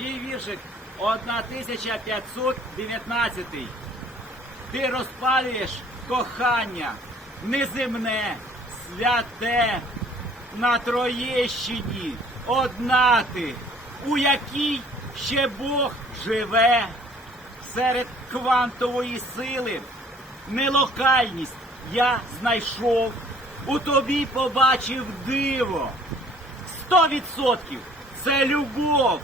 Мій віршик 1519. Ти розпалюєш кохання неземне, святе на Троєщині, одна ти, у якій ще Бог живе серед квантової сили. Нелокальність я знайшов, у тобі побачив диво. Сто відсотків це любов.